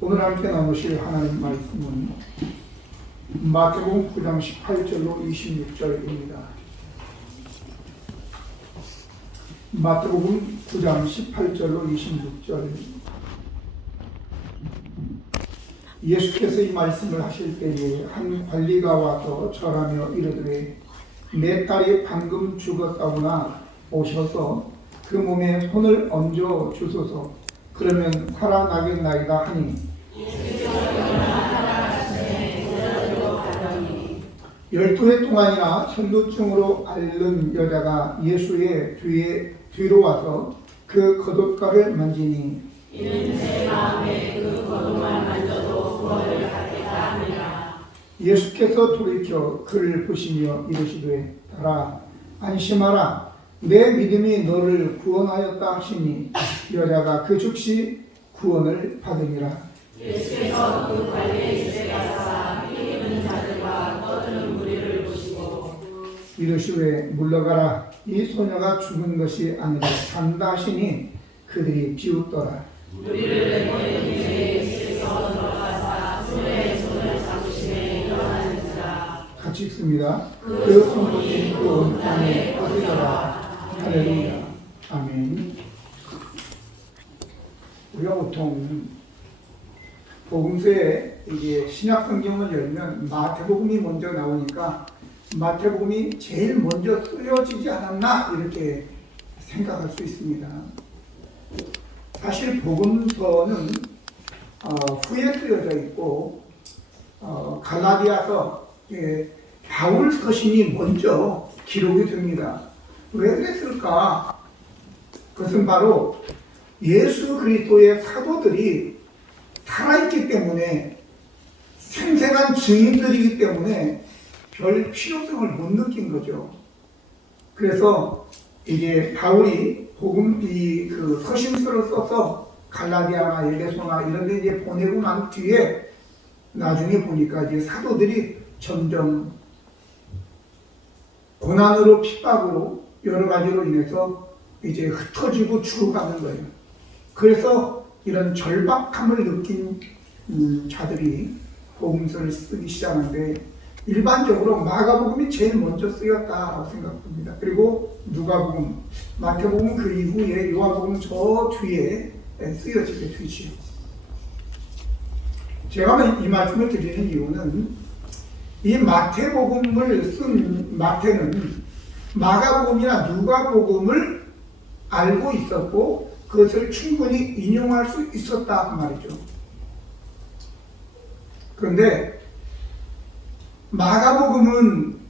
오늘 함께 나누실 하나님 말씀은 마태복음 9장 18절로 26절입니다. 마태복음 9장 18절로 26절. 예수께서 이 말씀을 하실 때에 한 관리가 와서 절하며 이르되 내 딸이 방금 죽었사오나 오셔서 그 몸에 손을 얹어 주소서. 그러면 살아나겠나이다 하니 12해 동안이나 천루증으로 앓는 여자가 예수의 뒤로 와서 그 겉옷가를 만지니 이는 제 마음에 그 겉옷만 만져도 구원을 받겠다 하니라. 예수께서 돌이켜 그를 보시며 이르시되 딸아 안심하라 내 믿음이 너를 구원하였다 하시니 여자가 그 즉시 구원을 받으니라. 예수께서 그 관리의 집에 가사 피 입은 자들과 떠드는 무리를 보시고 이르시되 물러가라 이 소녀가 죽은 것이 아니라 산다 하시니 그들이 비웃더라. 무리를 내보낸 이에 예수께서 들어가사 소녀의 손을 잡으시매 일어나는지라. 같이 읽습니다. 그 손이 그 온 땅에 퍼지더라. 할렐루야. 아멘. 우리가 보통 복음서에 이게 신약 성경을 열면 마태복음이 먼저 나오니까 마태복음이 제일 먼저 쓰여지지 않았나 이렇게 생각할 수 있습니다. 사실 복음서는 후에 쓰여져 있고 갈라디아서 바울 서신이 먼저 기록이 됩니다. 왜 그랬을까? 그것은 바로 예수 그리스도의 사도들이 살아있기 때문에 생생한 증인들이기 때문에 별 필요성을 못 느낀 거죠. 그래서 이게 바울이 복음 그 서신서를 써서 갈라디아나 에베소나 이런 데 이제 보내고 난 뒤에 나중에 보니까 이제 사도들이 점점 고난으로 핍박으로 여러 가지로 인해서 이제 흩어지고 죽어가는 거예요. 그래서 이런 절박함을 느낀 자들이 복음서를 쓰기 시작하는데 일반적으로 마가복음이 제일 먼저 쓰였다고 생각합니다. 그리고 누가복음, 마태복음 그 이후에 요한복음 저 뒤에 쓰여지게 되지요. 제가 이 말씀을 드리는 이유는 이 마태복음을 쓴 마태는 마가복음이나 누가복음을 알고 있었고 그것을 충분히 인용할 수 있었다 그 말이죠. 그런데 마가복음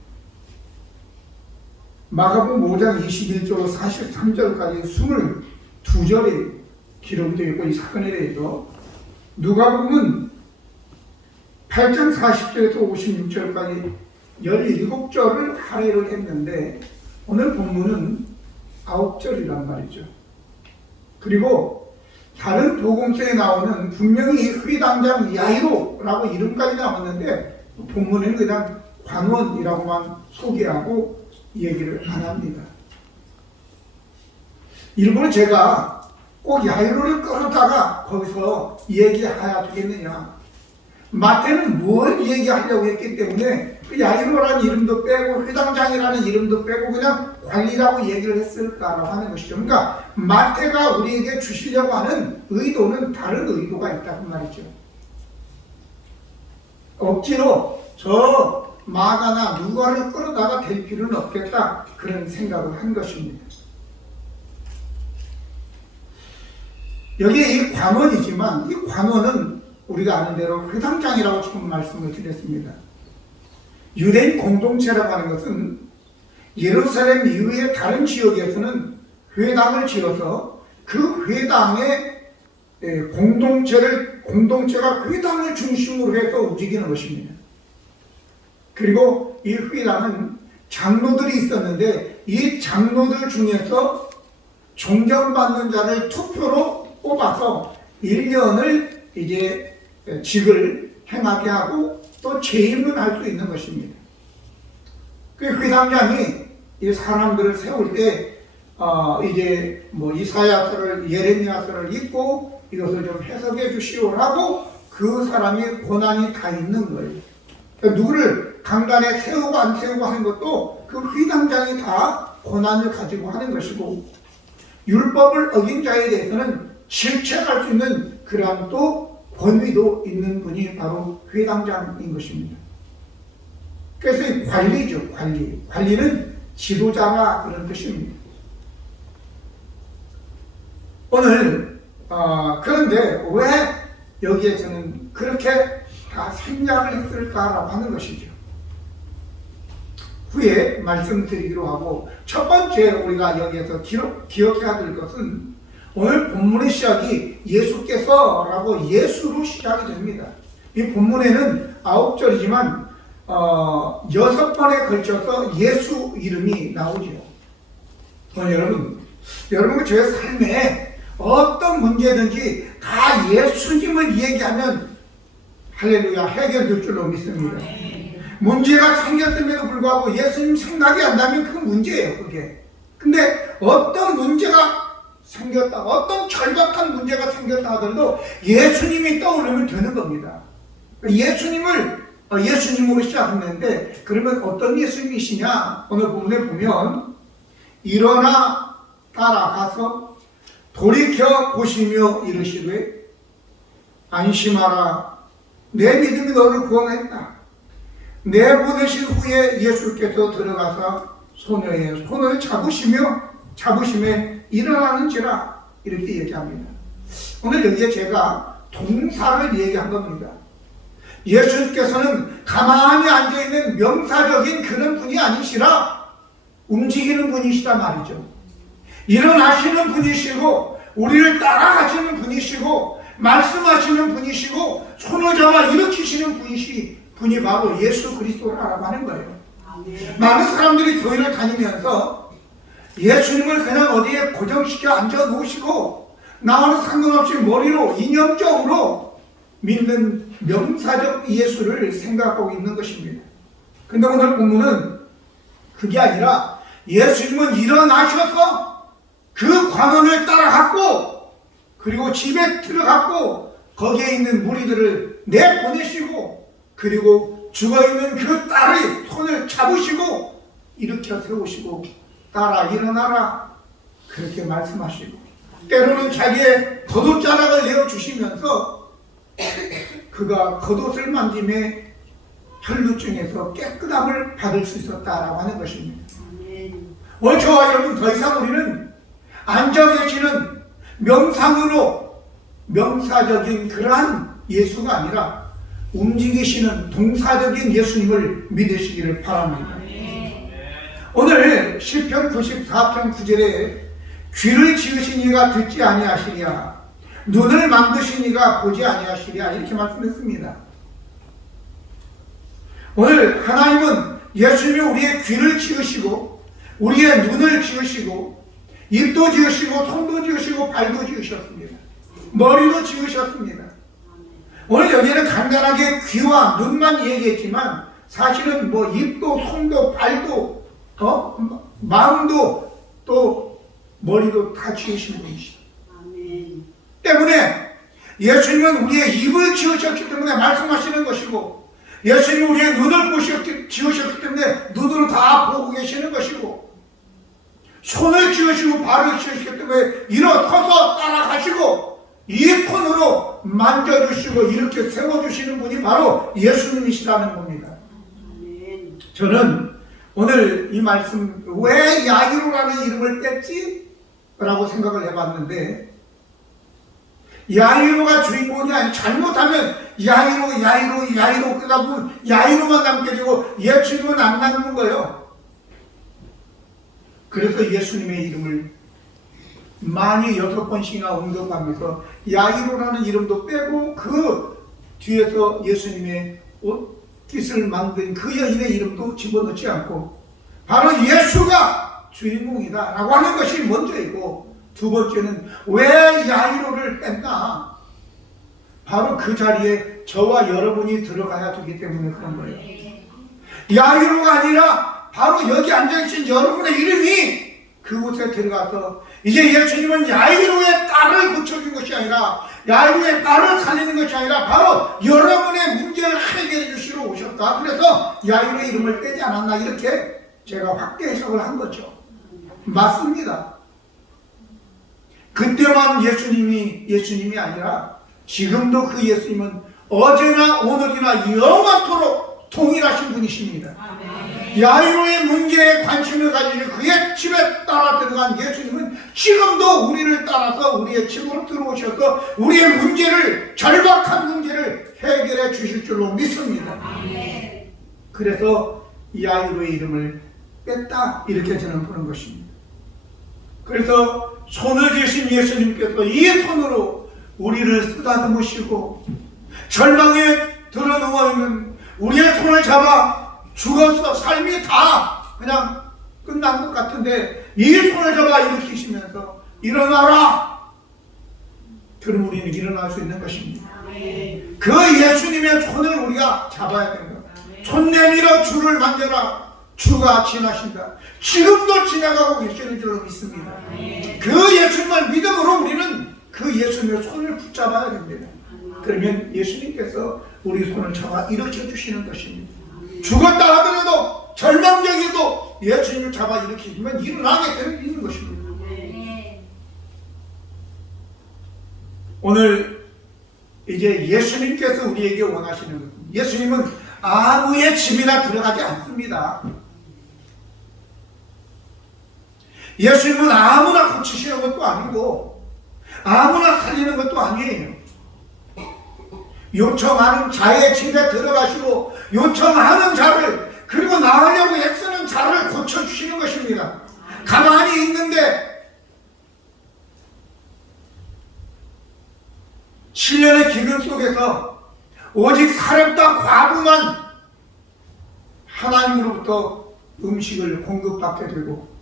5장 21절로 43절까지 22절이 기록되어 있고 이 사건에 대해서 누가복음은 8장 40절에서 56절까지 17절을 할애를 했는데 오늘 본문은 9절이란 말이죠. 그리고 다른 복음서에 나오는 분명히 회당장 야이로라고 이름까지 나왔는데 본문에는 그냥 관원이라고만 소개하고 얘기를 안 합니다. 일부러 제가 꼭 야이로를 끌어다가 거기서 얘기해야 되겠느냐. 마태는 뭘 얘기하려고 했기 때문에 그 야이로라는 이름도 빼고 회당장이라는 이름도 빼고 그냥 관리라고 얘기를 했을까라고 하는 것이죠. 그러니까 마태가 우리에게 주시려고 하는 의도는 다른 의도가 있다고 말이죠. 억지로 저 마가나 누가를 끌어다가 될 필요는 없겠다 그런 생각을 한 것입니다. 여기에 이 관원이지만 이 관원은 우리가 아는 대로 회당장이라고 지금 말씀을 드렸습니다. 유대인 공동체라고 하는 것은 예루살렘 이외의 다른 지역에서는 회당을 지어서 그 회당의 공동체가 회당을 중심으로 해서 움직이는 것입니다. 그리고 이 회당은 장로들이 있었는데 이 장로들 중에서 존경받는 자를 투표로 뽑아서 1년을 이제 직을 행하게 하고 또 재임을 할 수 있는 것입니다. 그 회당장이 이 사람들을 세울 때 이제 뭐 이사야서를 예레미야서를 읽고 이것을 좀 해석해 주시오라고 그 사람이 고난이 다 있는 거예요. 그러니까 누구를 강단에 세우고 안 세우고 하는 것도 그 회당장이 다 고난을 가지고 하는 것이고, 율법을 어긴 자에 대해서는 실책할 수 있는 그러한 또 권위도 있는 분이 바로 회당장인 것입니다. 그래서 이 관리죠, 관리. 관리는 지도자가 그런 뜻입니다. 오늘 그런데 왜 여기에서는 그렇게 다 생략을 했을까라고 하는 것이죠. 후에 말씀드리기로 하고, 첫 번째 우리가 여기에서 기억해야 될 것은 오늘 본문의 시작이 예수께서라고 예수로 시작이 됩니다. 이 본문에는 9절이지만 6번에 걸쳐서 예수 이름이 나오죠. 여러분 저의 삶에 어떤 문제든지 다 예수님을 얘기하면 할렐루야 해결될 줄로 믿습니다. 문제가 생겼음에도 불구하고 예수님 생각이 안 나면 그건 문제예요, 그게. 근데 어떤 문제가 생겼다, 어떤 절박한 문제가 생겼다 하더라도 예수님이 떠오르면 되는 겁니다. 예수님으로 시작했는데, 그러면 어떤 예수님이시냐? 오늘 본문에 보면 일어나 따라가서 돌이켜 보시며 이르시되 안심하라, 내 믿음이 너를 구원했다. 내보내신 후에 예수께서 들어가서 소녀의 손을 잡으심에 일어나는지라, 이렇게 얘기합니다. 오늘 여기에 제가 동사를 얘기한 겁니다. 예수께서는 가만히 앉아있는 명사적인 그런 분이 아니시라 움직이는 분이시다 말이죠. 일어나시는 분이시고, 우리를 따라가시는 분이시고, 말씀하시는 분이시고, 손을 잡아 일으키시는 분이 바로 예수 그리스도라고 하는 거예요. 많은 사람들이 교회를 다니면서 예수님을 그냥 어디에 고정시켜 앉아 놓으시고 나와는 상관없이 머리로 이념적으로 믿는 명사적 예수를 생각하고 있는 것입니다. 근데 오늘 본문은 그게 아니라 예수님은 일어나셔서 그 관원을 따라갔고, 그리고 집에 들어갔고 거기에 있는 무리들을 내보내시고, 그리고 죽어있는 그 딸의 손을 잡으시고 일으켜 세우시고 딸아 일어나라 그렇게 말씀하시고, 때로는 자기의 겉옷자락을 내어주시면서 그가 겉옷을 만짐에 혈루증에서 깨끗함을 받을 수 있었다라고 하는 것입니다. 오늘 저와 여러분 더 이상 우리는 앉아 계시는 명사적인 그러한 예수가 아니라 움직이시는 동사적인 예수님을 믿으시기를 바랍니다. 오늘 시편 94편 9절에 귀를 지으신 이가 듣지 아니하시랴, 눈을 만드신 이가 보지 아니하시랴, 이렇게 말씀했습니다. 오늘 하나님은 예수님이 우리의 귀를 지으시고, 우리의 눈을 지으시고, 입도 지으시고, 손도 지으시고, 발도 지으셨습니다. 머리도 지으셨습니다. 오늘 여기에는 간단하게 귀와 눈만 얘기했지만 사실은 뭐 입도 손도 발도 마음도 또 머리도 다 지으신 분이시다. 때문에 예수님은 우리의 입을 지으셨기 때문에 말씀하시는 것이고, 예수님은 우리의 눈을 지으셨기 때문에 눈으로 다 보고 계시는 것이고, 손을 지으시고 발을 지으셨기 때문에 일어서서 따라가시고, 이 손으로 만져주시고 이렇게 세워주시는 분이 바로 예수님이시라는 겁니다. 저는 오늘 이 말씀, 왜 야이로라는 이름을 뺐지? 라고 생각을 해봤는데, 야이로가 주인공이 아니라 잘못하면 야이로 그러다 보면 야이로만 남게 되고 예수님은 안 남는 거예요. 그래서 예수님의 이름을 많이 6번씩이나 언급하면서 야이로라는 이름도 빼고 그 뒤에서 예수님의 옷깃을 만든 그 여인의 이름도 집어넣지 않고 바로 예수가 주인공이다 라고 하는 것이 먼저이고, 두 번째는 왜 야이로를 뺐나? 바로 그 자리에 저와 여러분이 들어가야 되기 때문에 그런 거예요. 야이로가 아니라 바로 여기 앉아계신 여러분의 이름이 그곳에 들어가서, 이제 예수님은 야이로의 딸을 고쳐준 것이 아니라, 야이로의 딸을 살리는 것이 아니라 바로 오셔서 여러분의 문제를 해결해 주시러 오셨다. 그래서 야일의 이름을 떼지 않았나, 이렇게 제가 확대 해석을 한 거죠. 맞습니다. 그때만 예수님이 아니라 지금도 그 예수님은 어제나 오늘이나 영원토록 동일하신 분이십니다. 야이로의 문제에 관심을 가지고 그의 집에 따라 들어간 예수님은 지금도 우리를 따라서 우리의 집으로 들어오셔서 우리의 문제를, 절박한 문제를 해결해 주실 줄로 믿습니다. 그래서 야이로의 이름을 뺐다, 이렇게 저는 보는 것입니다. 그래서 손을 주신 예수님께서 이 손으로 우리를 쓰다듬으시고 절망에 들어 누워있는 우리의 손을 잡아 죽어서 삶이 다 그냥 끝난 것 같은데 이 손을 잡아 일으키시면서 일어나라! 그럼 우리는 일어날 수 있는 것입니다. 그 예수님의 손을 우리가 잡아야 됩니다. 손 내밀어 주를 만져라. 주가 지나신다. 지금도 지나가고 계시는 줄로 믿습니다. 그 예수님을 믿음으로 우리는 그 예수님의 손을 붙잡아야 됩니다. 그러면 예수님께서 우리 손을 잡아 일으켜 주시는 것입니다. 죽었다 하더라도 절망적이도 예수님을 잡아 일으키시면 일어나게 되는 것입니다. 오늘 이제 예수님께서 우리에게 원하시는 것, 예수님은 아무의 집이나 들어가지 않습니다. 예수님은 아무나 고치시는 것도 아니고 아무나 살리는 것도 아니에요. 요청하는 자의 집에 들어가시고 요청하는 자를, 그리고 나으려고 애쓰는 자를 고쳐주시는 것입니다. 가만히 있는데 7년의 기근 속에서 오직 사렙과 과부만 하나님으로부터 음식을 공급받게 되고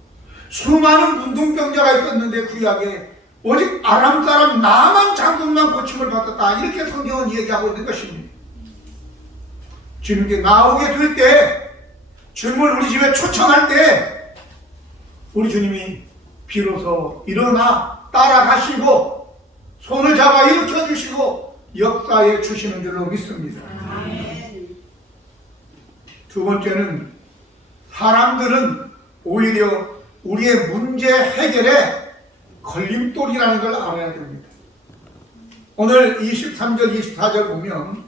수많은 문둥병자가 있었는데 구약에 오직 아람 사람 나만 장군만 고침을 받았다, 이렇게 성경은 얘기하고 있는 것입니다. 주님께 나오게 될 때, 주님을 우리 집에 초청할 때 우리 주님이 비로소 일어나 따라가시고 손을 잡아 일으켜 주시고 역사해 주시는 줄로 믿습니다. 두 번째는 사람들은 오히려 우리의 문제 해결에 걸림돌이라는 걸 알아야 됩니다. 오늘 23절 24절 보면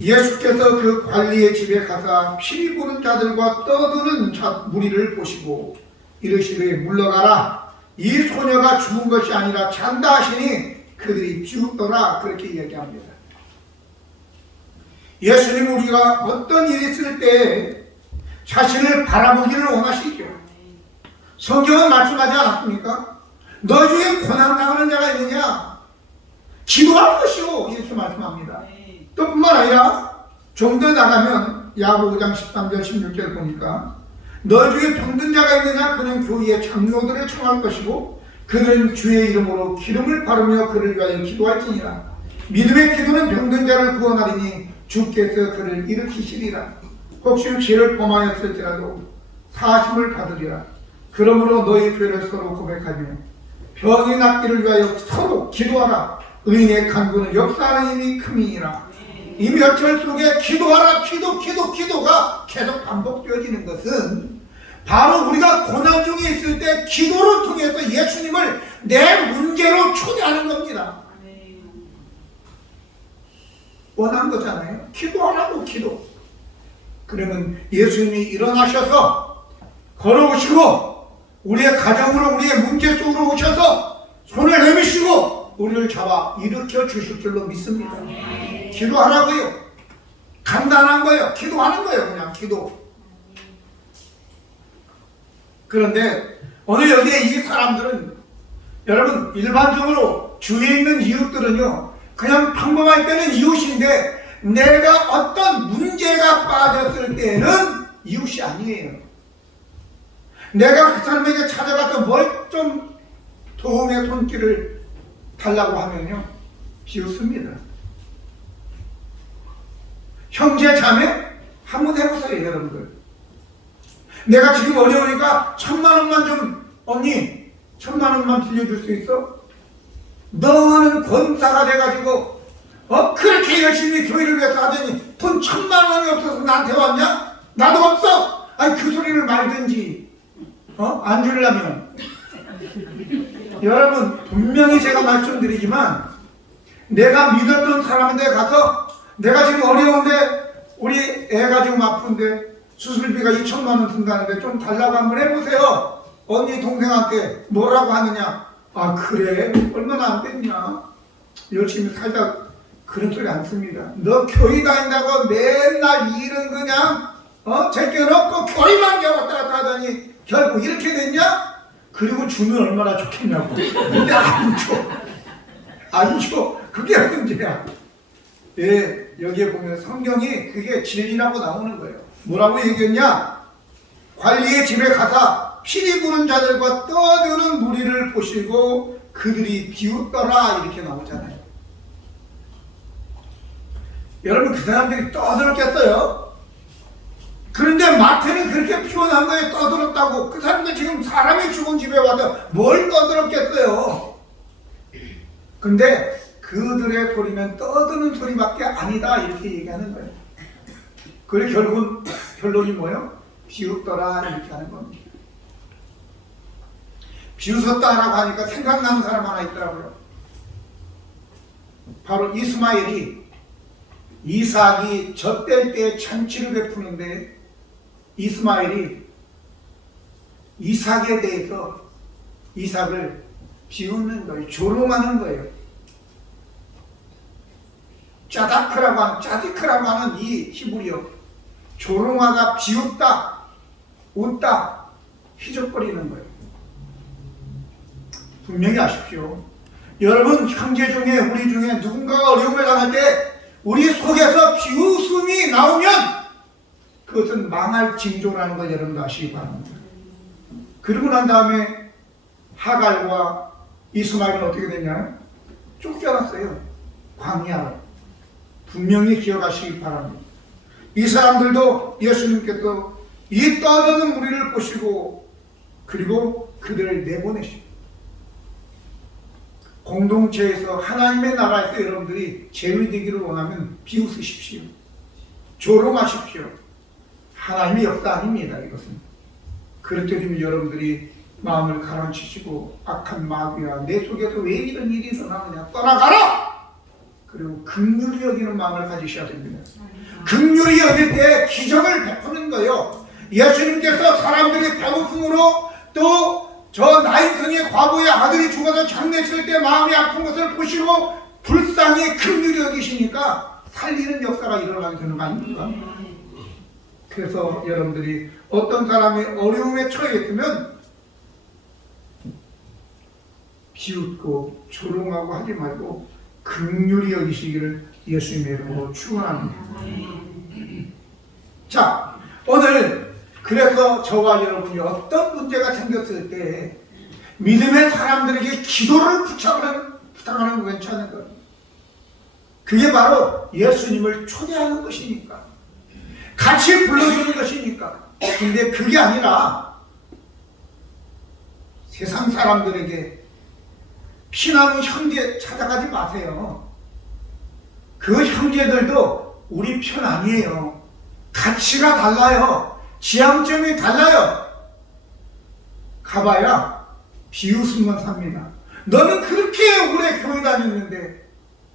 예수께서 그 관리의 집에 가사 피리 부는 자들과 떠드는 무리를 보시고 이르시되 물러가라, 이 소녀가 죽은 것이 아니라 잔다 하시니 그들이 비웃더라, 그렇게 얘기합니다. 예수님, 우리가 어떤 일이 있을 때 자신을 바라보기를 원하시죠. 성경은 말씀하지 않았습니까? 너 중에 고난당하는 자가 있느냐? 기도할 것이오, 이렇게 말씀합니다. 또 뿐만 아니라 좀 더 나가면 야고보 5장 13절 16절 보니까 너 중에 병든 자가 있느냐? 그는 교회의 장로들을 청할 것이고 그들은 주의 이름으로 기름을 바르며 그를 위하여 기도할지니라. 믿음의 기도는 병든 자를 구원하리니 주께서 그를 일으키시리라. 혹시 죄를 범하였을지라도 사심을 받으리라. 그러므로 너희 죄를 서로 고백하며 병이 낫기를 위하여 서로 기도하라. 의인의 간구는 역사하는 힘이 큼이니라. 이 며칠 속에 기도하라, 기도가 계속 반복되어지는 것은 바로 우리가 고난 중에 있을 때 기도를 통해서 예수님을 내 문제로 초대하는 겁니다. 원한 거잖아요. 기도하라고, 기도. 그러면 예수님이 일어나셔서 걸어오시고 우리의 가정으로, 우리의 문제 속으로 오셔서 손을 내미시고 우리를 잡아 일으켜 주실 줄로 믿습니다. 기도하라고요. 간단한 거예요. 기도하는 거예요. 그냥 기도. 그런데 오늘 여기에 이 사람들은, 여러분, 일반적으로 주위에 있는 이웃들은요, 그냥 평범할 때는 이웃인데 내가 어떤 문제가 빠졌을 때는 이웃이 아니에요. 내가 그 사람에게 찾아가서 뭘 좀 도움의 손길을 달라고 하면요, 비웃습니다. 형제 자매 한번 해보세요, 여러분들. 내가 지금 어려우니까 1,000만 원만 좀, 언니 1,000만 원만 빌려줄 수 있어? 너는 권사가 돼가지고 그렇게 열심히 교회를 위해서 하더니 돈 1,000만 원이 없어서 나한테 왔냐? 나도 없어! 아니 그 소리를 말든지 안 주려면. 여러분 분명히 제가 말씀드리지만 내가 믿었던 사람한테 가서 내가 지금 어려운데 우리 애가 지금 아픈데 수술비가 2,000만 원 든다는데 좀 달라고 한번 해보세요. 언니 동생한테 뭐라고 하느냐? 아 그래? 얼마나 안 됐냐? 열심히 살다 그런 소리 안 씁니다. 너 교회 다닌다고 맨날 일은 그냥 제껴놓고 교회만 왔다 갔다 하더니 결국 이렇게 됐냐? 그리고 주면 얼마나 좋겠냐고. 근데 안 줘. 안 줘. 그게 문제야. 예, 여기에 보면 성경이 그게 진리라고 나오는 거예요. 뭐라고 얘기했냐? 관리의 집에 가사 피리 부는 자들과 떠드는 무리를 보시고 그들이 비웃더라 이렇게 나오잖아요. 여러분 그 사람들이 떠들었겠어요? 그런데 마태는 그렇게 표현한 거에 떠들었다고. 그 사람들 지금 사람이 죽은 집에 와서 뭘 떠들었겠어요? 근데 그들의 소리는 떠드는 소리밖에 아니다 이렇게 얘기하는 거예요. 그래 결론이 뭐예요? 비웃더라 이렇게 하는 겁니다. 비웃었다라고 하니까 생각나는 사람 하나 있더라고요. 바로 이스마엘이 이삭이 젖될 때 잔치를 베푸는데 이스마엘이 이삭에 대해서 이삭을 비웃는 거예요. 조롱하는 거예요. 짜디크라고 하는 이 히브리어 조롱하다, 비웃다, 웃다, 희적거리는 거예요. 분명히 아십시오. 여러분 형제 중에 우리 중에 누군가가 어려움을 당할 때 우리 속에서 비웃음이 나오면 그것은 망할 징조라는 걸 여러분도 아시기 바랍니다. 그러고 난 다음에 하갈과 이스마엘은 어떻게 됐냐? 쫓겨났어요. 광야로. 분명히 기억하시기 바랍니다. 이 사람들도 예수님께서 이 떠드는 무리를 보시고 그리고 그들을 내보내시고 공동체에서 하나님의 나라에서 여러분들이 제외되기를 원하면 비웃으십시오. 조롱하십시오. 하나님의 역사 아닙니다. 이것은. 그렇게 여러분들이 마음을 가라앉히시고 악한 마귀야 내 속에서 왜 이런 일이 일어나느냐 떠나가라! 그리고 긍휼히 여기는 마음을 가지셔야 됩니다. 긍휼히 여길 때 기적을 베푸는 거예요. 예수님께서 사람들이 배고픔으로 또 저 나인성의 과부의 아들이 죽어서 장례칠 때 마음이 아픈 것을 보시고 불쌍히 긍휼히 여기시니까 살리는 역사가 일어나게 되는 거 아닙니까? 그래서 여러분들이 어떤 사람이 어려움에 처해 있으면 비웃고 조롱하고 하지 말고 긍휼히 여기시기를 예수님의 이름으로 축원합니다. 자, 오늘 그래서 저와 여러분이 어떤 문제가 생겼을 때 믿음의 사람들에게 기도를 부탁하는 거 괜찮은 것. 그게 바로 예수님을 초대하는 것이니까. 같이 불러주는 것이니까. 근데 그게 아니라 세상 사람들에게 피나는 형제 찾아가지 마세요. 그 형제들도 우리 편 아니에요. 가치가 달라요. 지향점이 달라요. 가봐야 비웃음만 삽니다. 너는 그렇게 오래 교회 다녔는데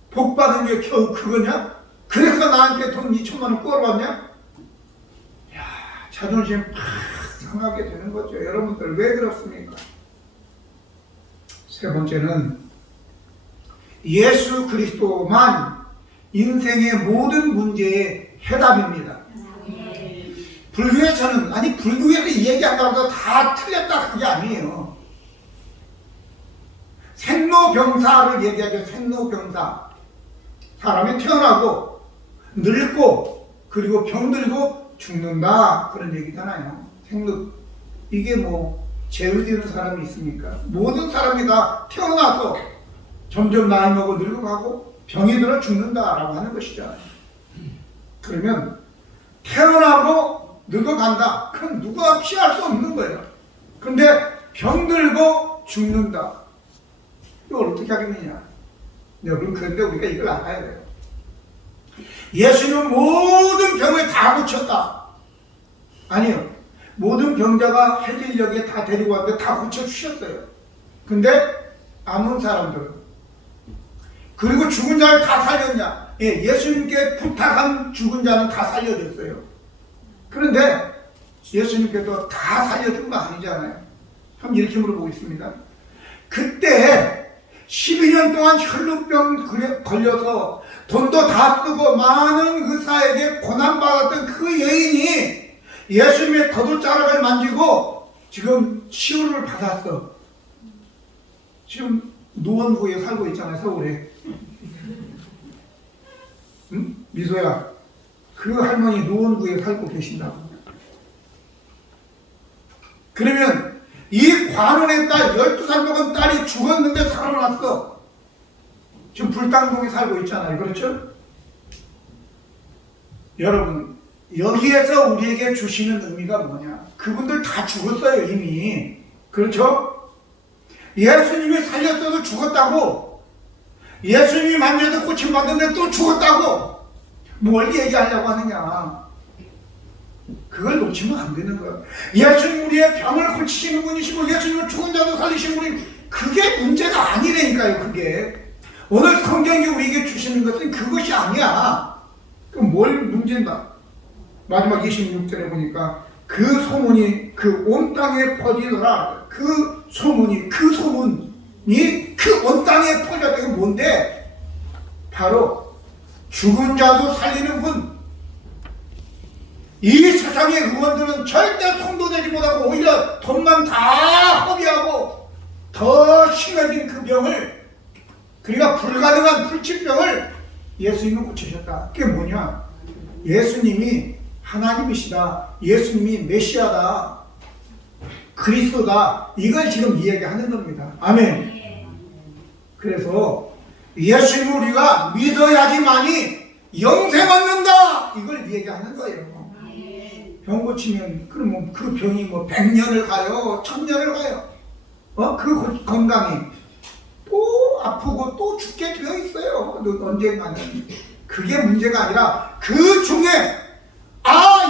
복 받은 게 겨우 그거냐? 그래서 나한테 돈 2,000만 원 꾸어봤냐? 야, 자존심 팍 상하게 되는 거죠. 여러분들 왜 그렇습니까? 세 번째는 예수 그리스도만 인생의 모든 문제의 해답입니다. 불교에서는 불교에서 얘기한다고 해서 다 틀렸다 그게 아니에요. 생로병사를 얘기하죠. 생로병사. 사람이 태어나고 늙고 그리고 병들고 죽는다 그런 얘기잖아요. 이게 제외되는 사람이 있습니까? 모든 사람이 다 태어나서 점점 나이 먹고 늙어가고 병이 들어 죽는다라고 하는 것이죠. 그러면 태어나고 늙어간다. 그건 누가 피할 수 없는 거예요. 근데 병들고 죽는다. 이걸 어떻게 하겠느냐? 여러분, 그런데 우리가 이걸 알아야 돼요. 예수님은 모든 병을 다 고쳤다. 아니요. 모든 병자가 해질녘에 다 데리고 왔는데 다 고쳐주셨어요. 근데 아문 사람들은, 그리고 죽은 자를 다 살렸냐? 예, 예수님께 부탁한 죽은 자는 다 살려줬어요. 그런데 예수님께서 다 살려준 거 아니잖아요. 한번 이렇게 물어보겠습니다. 그때 12년 동안 혈루병 걸려서 돈도 다 쓰고 많은 의사에게 고난받았던 그 여인이 예수님의 겉옷자락을 만지고 지금 치유를 받았어. 지금 노원구에 살고 있잖아요, 서울에. 응? 미소야, 그 할머니 노원구에 살고 계신다고. 그러면 이 관원의 딸, 12살 먹은 딸이 죽었는데 살아났어. 지금 불당동에 살고 있잖아요. 그렇죠? 여러분, 여기에서 우리에게 주시는 의미가 뭐냐? 그분들 다 죽었어요, 이미. 그렇죠? 예수님이 살렸어도 죽었다고. 예수님이 만져도 고침받는데 또 죽었다고. 뭘 얘기하려고 하느냐? 그걸 놓치면 안 되는 거예요. 예수님 우리의 병을 고치시는 분이시고 예수님은 죽은 자도 살리시는 분이, 그게 문제가 아니라니까요. 그게 오늘 성경이 우리에게 주시는 것은 그것이 아니야. 그럼 뭘 문제인가? 마지막 26절에 보니까 그 소문이 그 온 땅에 퍼지더라. 그 소문이 그 온 땅에 퍼졌다. 이거 뭔데? 바로 죽은 자도 살리는 분. 이 세상의 의원들은 절대 성도되지 못하고 오히려 돈만 다 허비하고 더 심해진 그 병을, 그러니까 불가능한 불치병을 예수님은 고치셨다. 그게 뭐냐? 예수님이 하나님이시다. 예수님이 메시아다. 그리스도다. 이걸 지금 이야기하는 겁니다. 아멘. 그래서 예수님 우리가 믿어야지만이 영생 얻는다. 이걸 얘기하는 거예요. 병 고치면 그럼 그 병이 뭐 100년을 가요, 1000년을 가요. 그 건강이 또 아프고 또 죽게 되어 있어요. 언젠가는. 그게 문제가 아니라 그 중에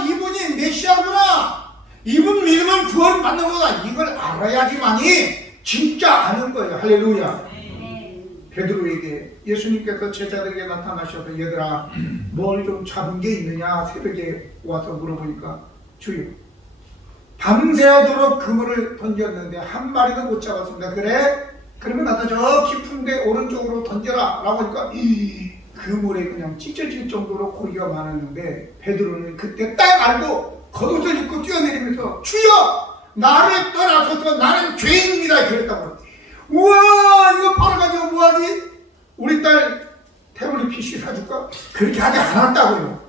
이분이 메시아구나, 이분 믿으면 구원 받는 거다, 이걸 알아야지만이 진짜 아는 거예요. 할렐루야. 베드로에게 예수님께서 제자들에게 나타나셔서 얘들아 뭘 좀 잡은 게 있느냐 새벽에 와서 물어보니까 주여 밤새도록 그물을 던졌는데 한 마리도 못 잡았습니다. 그래? 그러면 나도 저 깊은데 오른쪽으로 던져라 라고 하니까 그물에 그냥 찢어질 정도로 고기가 많았는데 베드로는 그때 딱 알고 겉옷을 입고 뛰어내리면서 주여 나를 떠나소서 나는 죄인입니다 그랬다고. 우와 이거 팔아가지고 뭐하지? 우리 딸 태블릿 PC 사줄까? 그렇게 하지 않았다고요.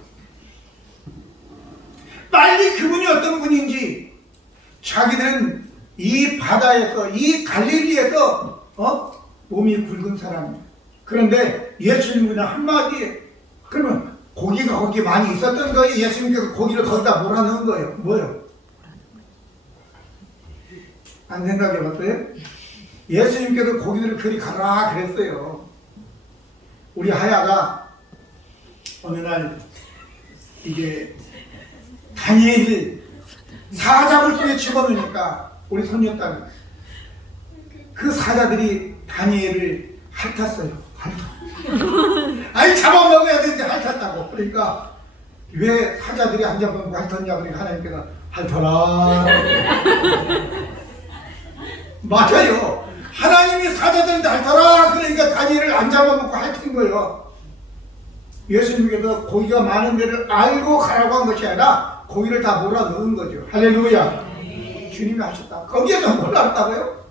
빨리 그분이 어떤 분인지, 자기들은 이 바다에서 이 갈릴리에서 몸이 굵은 사람이에요. 그런데 예수님 그냥 한마디에, 그러면 고기가 거기 많이 있었던 거예요? 예수님께서 고기를 거기다 몰아넣은 거예요? 뭐예요? 안 생각해 봤어요? 예수님께서 고기를 그리 가라 그랬어요. 우리 하야가 어느 날 이게 다니엘을 사자굴 속에 집어넣으니까 우리 손녀딸 그 사자들이 다니엘을 핥았어요. 아니 잡아먹어야 되는데 핥았다고. 그러니까 왜 사자들이 안 잡아먹고 핥았냐 그러니까 하나님께서 핥아라. 맞아요. 하나님이 사자들한테 핥아라 그러니까 다니엘을 안 잡아먹고 핥은 거예요. 예수님께서 고기가 많은 데를 알고 가라고 한 것이 아니라 고기를 다 몰아 넣은 거죠. 할렐루야. 주님이 하셨다. 거기에서 뭘 알았다고요?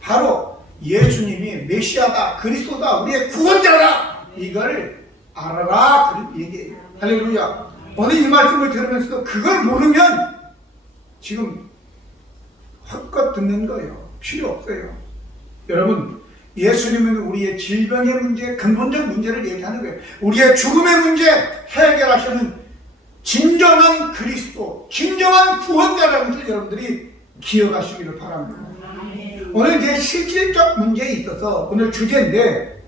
바로 예수님이 메시아다, 그리스도다, 우리의 구원자다, 이걸 알아라 그런 얘기예요. 할렐루야. 오늘 이 말씀을 들으면서도 그걸 모르면 지금 헛것 듣는 거예요. 필요 없어요. 여러분, 예수님은 우리의 질병의 문제, 근본적 문제를 얘기하는 거예요. 우리의 죽음의 문제 해결하시는 진정한 그리스도, 진정한 구원자라는 것을 여러분들이 기억하시기를 바랍니다. 오늘 이제 실질적 문제에 있어서 오늘 주제인데,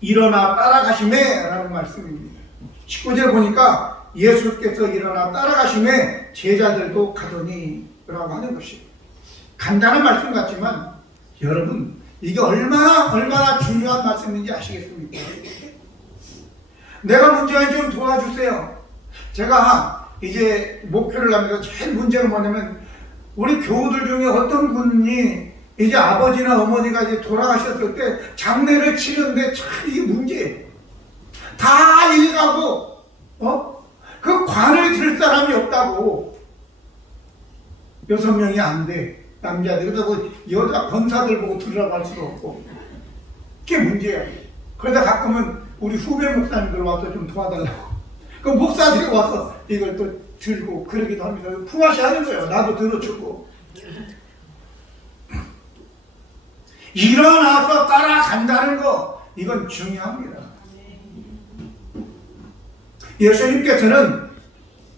일어나 따라가시매 라는 말씀입니다. 19절 보니까 예수께서 일어나 따라가심에 제자들도 가더니 라고 하는 것이에요. 간단한 말씀 같지만 여러분 이게 얼마나 중요한 말씀인지 아시겠습니까? 내가 문제를 좀 도와주세요. 제가 이제 목표를 하면서 제일 문제가 뭐냐면 우리 교우들 중에 어떤 분이 이제 아버지나 어머니가 이제 돌아가셨을 때 장례를 치는데 참 이게 문제예요. 다 일가고 그 관을 들 사람이 없다고. 6명이 안 돼. 남자들. 그래서 여자 권사들 보고 들으라고 할 수도 없고. 그게 문제야. 그러다 가끔은 우리 후배 목사님들 와서 좀 도와달라고. 그 목사들이 와서 이걸 또 들고 그러기도 합니다. 품앗이 하는 거예요. 나도 들어주고. 일어나서 따라간다는 거, 이건 중요합니다. 예수님께서는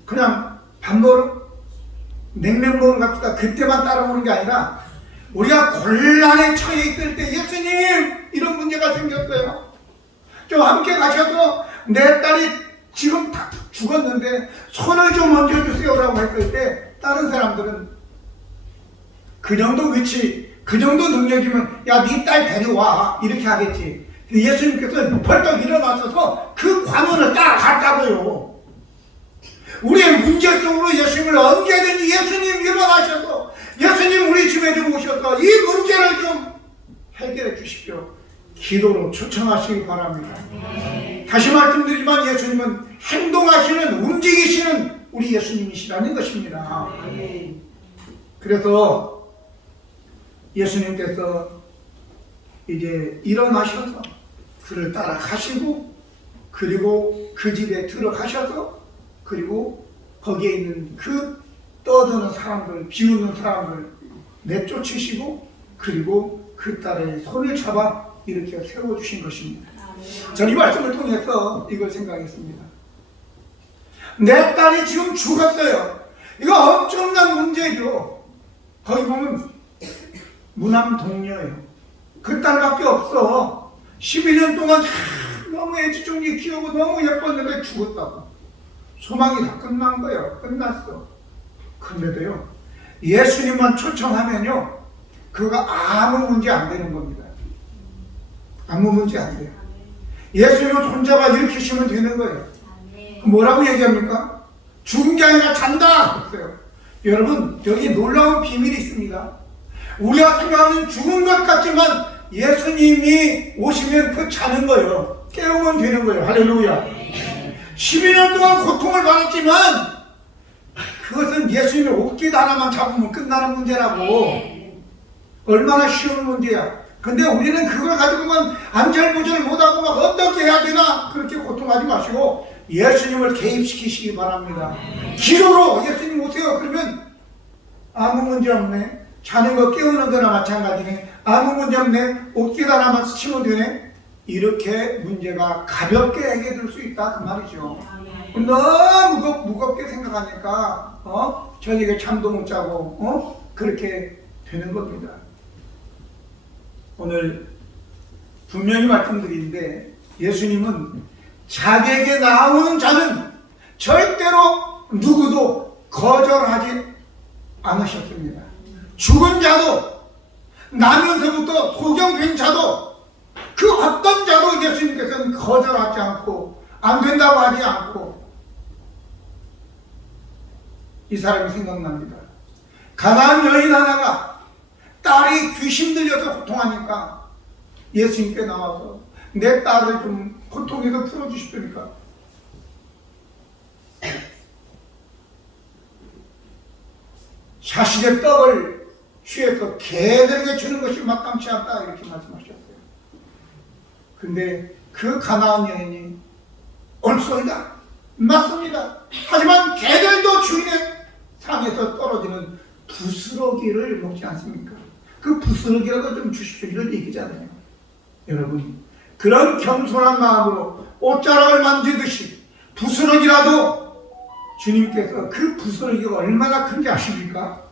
그냥 밥 먹으러, 냉면 먹으러 갑시다. 그때만 따라오는 게 아니라 우리가 곤란에 처해 있을 때 예수님 이런 문제가 생겼어요. 좀 함께 가셔서 내 딸이 지금 다 죽었는데 손을 좀 얹어주세요 라고 했을 때 다른 사람들은 그 정도 위치, 그 정도 능력이면 야 네 딸 데려와 이렇게 하겠지. 예수님께서 벌떡 일어나셔서 그 관원을 따라갔다고요. 우리의 문제 속으로 예수님을 언제든지 예수님 일어나셔서 예수님 우리 집에 좀 오셔서 이 문제를 좀 해결해 주십시오. 기도로 초청하시기 바랍니다. 다시 말씀드리지만 예수님은 행동하시는, 움직이시는 우리 예수님이시라는 것입니다. 그래서 예수님께서 이제 일어나셔서 그를 따라가시고 그리고 그 집에 들어가셔서 그리고 거기에 있는 그 떠드는 사람들, 비웃는 사람들 내쫓으시고 그리고 그 딸의 손을 잡아 이렇게 세워주신 것입니다. 저는 이 말씀을 통해서 이걸 생각했습니다. 내 딸이 지금 죽었어요. 이거 엄청난 문제죠. 거기 보면 무남 동녀예요. 그 딸밖에 없어. 12년 동안 너무 애지중지 키우고 너무 예뻤는데 죽었다고. 소망이 다 끝난 거예요. 끝났어. 그런데도요, 예수님만 초청하면요, 그거 아무 문제 안 되는 겁니다. 아무 문제 안 돼요. 예수님을 손잡아 일으키시면 되는 거예요. 뭐라고 얘기합니까? 죽은 게 아니라 잔다! 했어요. 여러분, 여기 놀라운 비밀이 있습니다. 우리가 생각하는 죽은 것 같지만 예수님이 오시면 그 자는 거예요. 깨우면 되는 거예요. 할렐루야. 12년 동안 고통을 받았지만 그것은 예수님의 옷깃 하나만 잡으면 끝나는 문제라고. 얼마나 쉬운 문제야. 근데 우리는 그걸 가지고만 안절부절 못하고 막 어떻게 해야 되나 그렇게 고통하지 마시고 예수님을 개입시키시기 바랍니다. 기도로 예수님 오세요. 그러면 아무 문제 없네. 자는 거 깨우는 거나 마찬가지네. 아무 문제 없네. 옷깃 하나만 스치면 되네. 이렇게 문제가 가볍게 해결될 수 있다 그 말이죠. 너무 무겁게 생각하니까 저녁에 잠도 못 자고 그렇게 되는 겁니다. 오늘 분명히 말씀드리는데 예수님은 자기에게 나오는 자는 절대로 누구도 거절하지 않으셨습니다. 죽은 자도 나면서부터 소경된 자도 그 어떤 자도 예수님께서는 거절하지 않고 안 된다고 하지 않고. 이 사람이 생각납니다. 가나안 여인 하나가 딸이 귀신 들려서 고통하니까 예수님께 나와서 내 딸을 좀 고통에서 풀어주십니까? 자식의 떡을 취해서 개들에게 주는 것이 마땅치 않다 이렇게 말씀하셨어요. 근데 그 가나안 여인이 옳소이다, 맞습니다. 하지만 개들도 주인의 상에서 떨어지는 부스러기를 먹지 않습니까? 그 부스러기라도 좀 주십시오 이런 얘기잖아요. 여러분, 그런 겸손한 마음으로 옷자락을 만지듯이 부스러기라도 주님께서 그 부스러기가 얼마나 큰지 아십니까?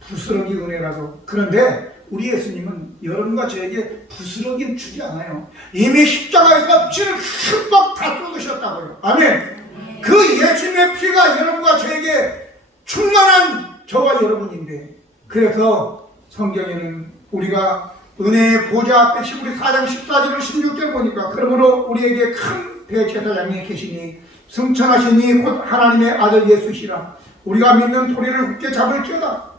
부스러기 은혜라도. 그런데 우리 예수님은 여러분과 저에게 부스러긴 주지 않아요. 이미 십자가에서 피를 흠뻑 다 쏟으셨다고요. 아멘. 그 예수님의 피가 여러분과 저에게 충만한 저와 여러분인데, 그래서 성경에는 우리가 은혜의 보좌 앞에 히브리 4장 14절 16절 보니까 그러므로 우리에게 큰 대제사장이 계시니 승천하시니 곧 하나님의 아들 예수시라. 우리가 믿는 도리를 굳게 잡을지어다.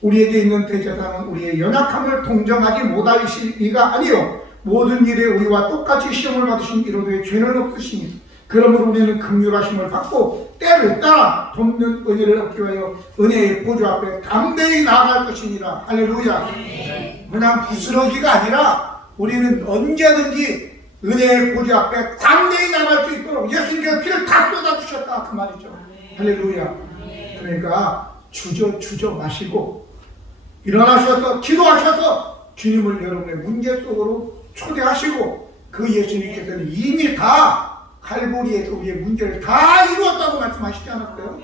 우리에게 있는 대제사장은 우리의 연약함을 동정하지 못하실 이가 아니요 모든 일에 우리와 똑같이 시험을 받으신 이로도의 죄는 없으시니 그러므로 우리는 긍휼하심을 받고 때를 따라 돕는 은혜를 얻기 위하여 은혜의 보좌 앞에 담대히 나아갈 것이니라. 할렐루야. 그냥 부스러기가 아니라 우리는 언제든지 은혜의 보좌 앞에 담대히 나갈 수 있도록 예수님께서 피를 다 쏟아주셨다 그 말이죠. 할렐루야. 그러니까 주저 마시고 일어나셔서 기도하셔서 주님을 여러분의 문제 속으로 초대하시고, 그 예수님께서는 이미 다 칼보리에서 우리의 문제를 다 이루었다고 말씀하시지 않았어요?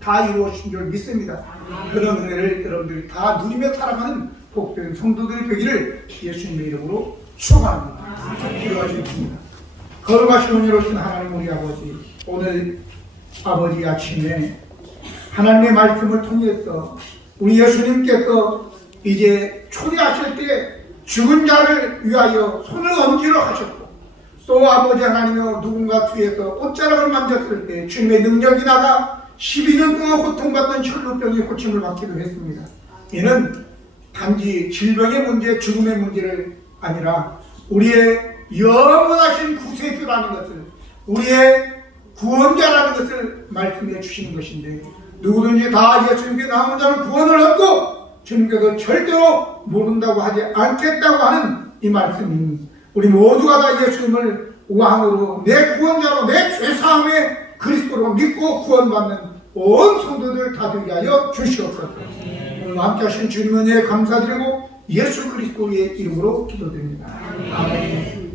다 이루어진 줄 믿습니다. 그런 은혜를 여러분들이 다 누리며 살아가는 복된 성도들이 되기를 예수님의 이름으로 축원합니다. 기도하시겠습니다. 거룩하신 은혜로우신 하나님 우리 아버지, 오늘 아버지 아침에 하나님의 말씀을 통해서 우리 예수님께서 이제 초대하실 때 죽은 자를 위하여 손을 얹으러 하셨고, 또 아버지 하나님의 누군가 뒤에서 옷자락을 만졌을 때 주님의 능력이 나가 12년 동안 고통받던 혈루병의 고침을 받기도 했습니다. 이는 단지 질병의 문제, 죽음의 문제를 아니라 우리의 영원하신 구세주라는 것을, 우리의 구원자라는 것을 말씀해 주시는 것인데, 누구든지 다 예수님께 나오는 자는 구원을 얻고 주님께서 절대로 모른다고 하지 않겠다고 하는 이 말씀이, 우리 모두가 다 예수님을 왕으로, 내 구원자로, 내 죄사함의 그리스도로 믿고 구원받는 온 성도들 다 되게 하여 주시옵소서. 오늘 함께 하신 주님 은혜에 감사드리고 예수 그리스도의 이름으로 기도드립니다. 아멘.